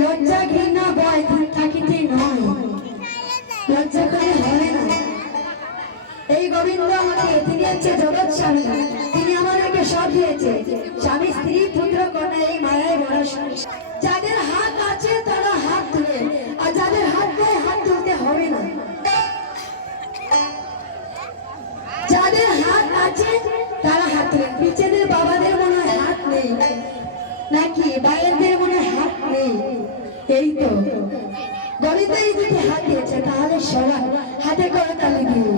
লজ্জা ঘৃণা ভয় থাকিতে নয়, লজ্জা করে হবে না। এই গোবিন্দ আমাকে, তিনি হচ্ছে জগৎ স্বামী, তিনি আমাদেরকে সব দিয়েছে, স্বামী স্ত্রী পুত্র কন্যা, এই মায়ায় বড় সংসার। যাদের হাত আছে তারা হাত তুলে, আর যাদের হাত নেই হাত তুলতে হবে না। যাদের হাত আছে তারা হাত তুলে। পিছেদের বাবাদের মনে হয় হাত নেই নাকি, বাইরেদের মনে হাত নেই, এই তো গণিতেই যদি হাত দিয়েছে তাহলে সবাই হাতে করে তালে দিয়ে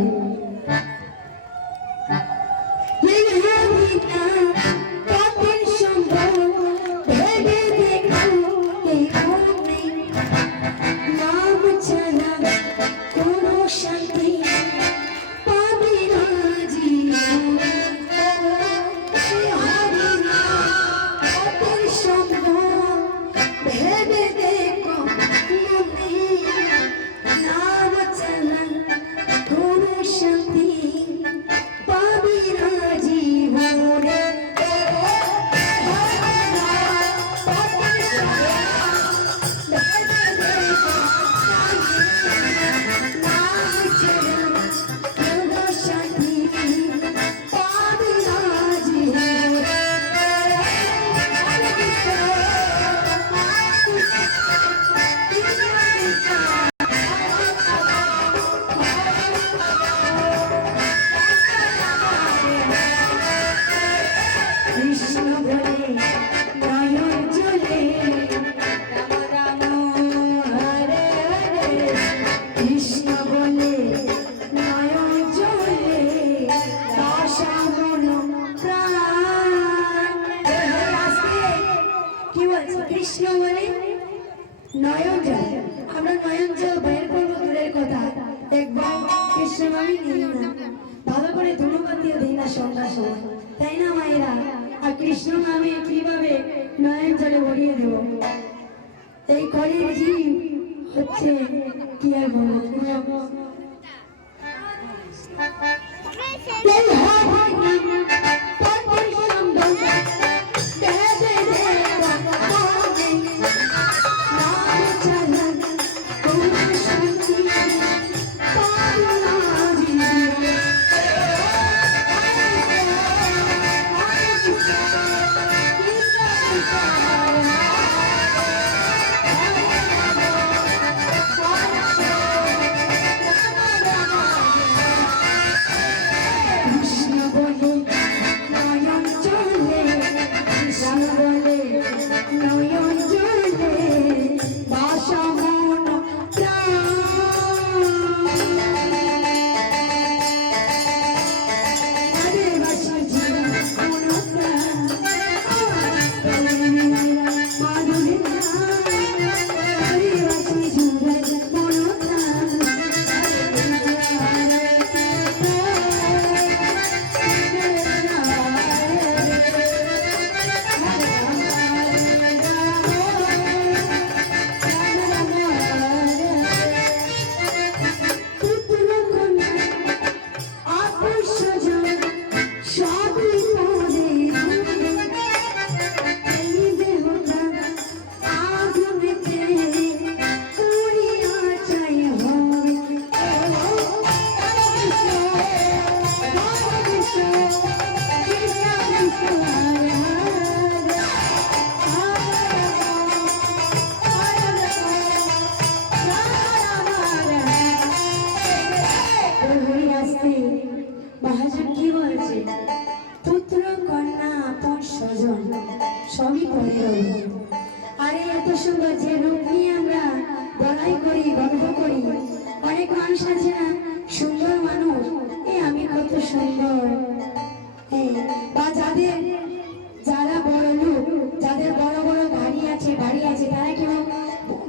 নয়ন জল, আমরা নয়ন জল বাইর করবো দূরের কথা, একবার কৃষ্ণ আমি নিই না, ভালো করে ধন্যবাদ। সন্ধ্যার সময়, তাই না মায়েরা? আর কৃষ্ণ নামে কিভাবে নয়ন জলে ভরিয়ে দেব? এই কলির জীব হচ্ছে কি আর বলবো। মহাজন কি বলছে? পুত্র কন্যা আপন স্বজন সবই পরে রইল। আরে এত সুন্দর যে রূপ নিয়ে আমরা বড়াই করি, গর্ব করি। অনেক মানুষ আছে না সুন্দর মানুষ, আমি কত সুন্দর, বা যারা বড় লোক, যাদের বড় বড় বাড়ি আছে তারা কেউ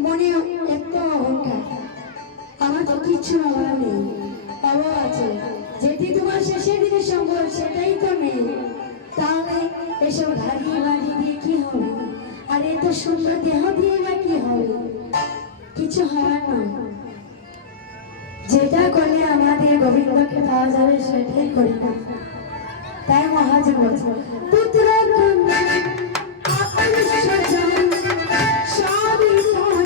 মনে এত অহংকার, আমার তো কিছু অভাব নেই, অভাব আছে। যেটি তোমার শেষের দিনের সম্ভব সেটাই তো নেই, তাহলে এসব ঘাড়ি বাড়ি দিয়ে কি হবে? আর এত সুন্দর দেহ দিয়ে বা কি হবে? কিছু হওয়ার না। যেটা করলে আমাদের গোবিন্দকে পাওয়া যাবে সেটাই করি না। তাই মহাজন বলছে পুত্র কন্যা আপন স্বজন সবই পরে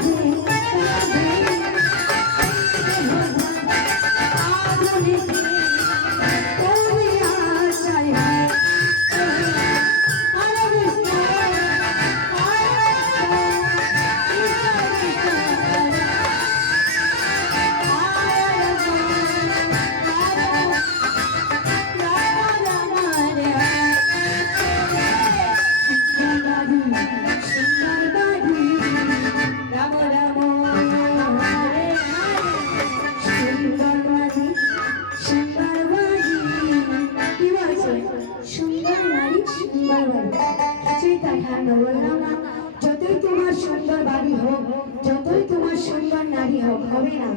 যতই তোমার সুন্দর বাড়ি হোক, যতই তোমার সুন্দর নারী হোক, হবে না।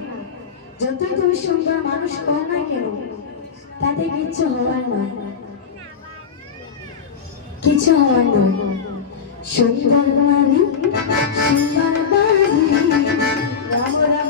যতই তুমি সুন্দর মানুষ হও না কেন, তাতে কিচ্ছু হওয়ার নয়, কিছু হওয়ার নয়। সুন্দর নারী সুন্দর বাড়ি, রাম রাম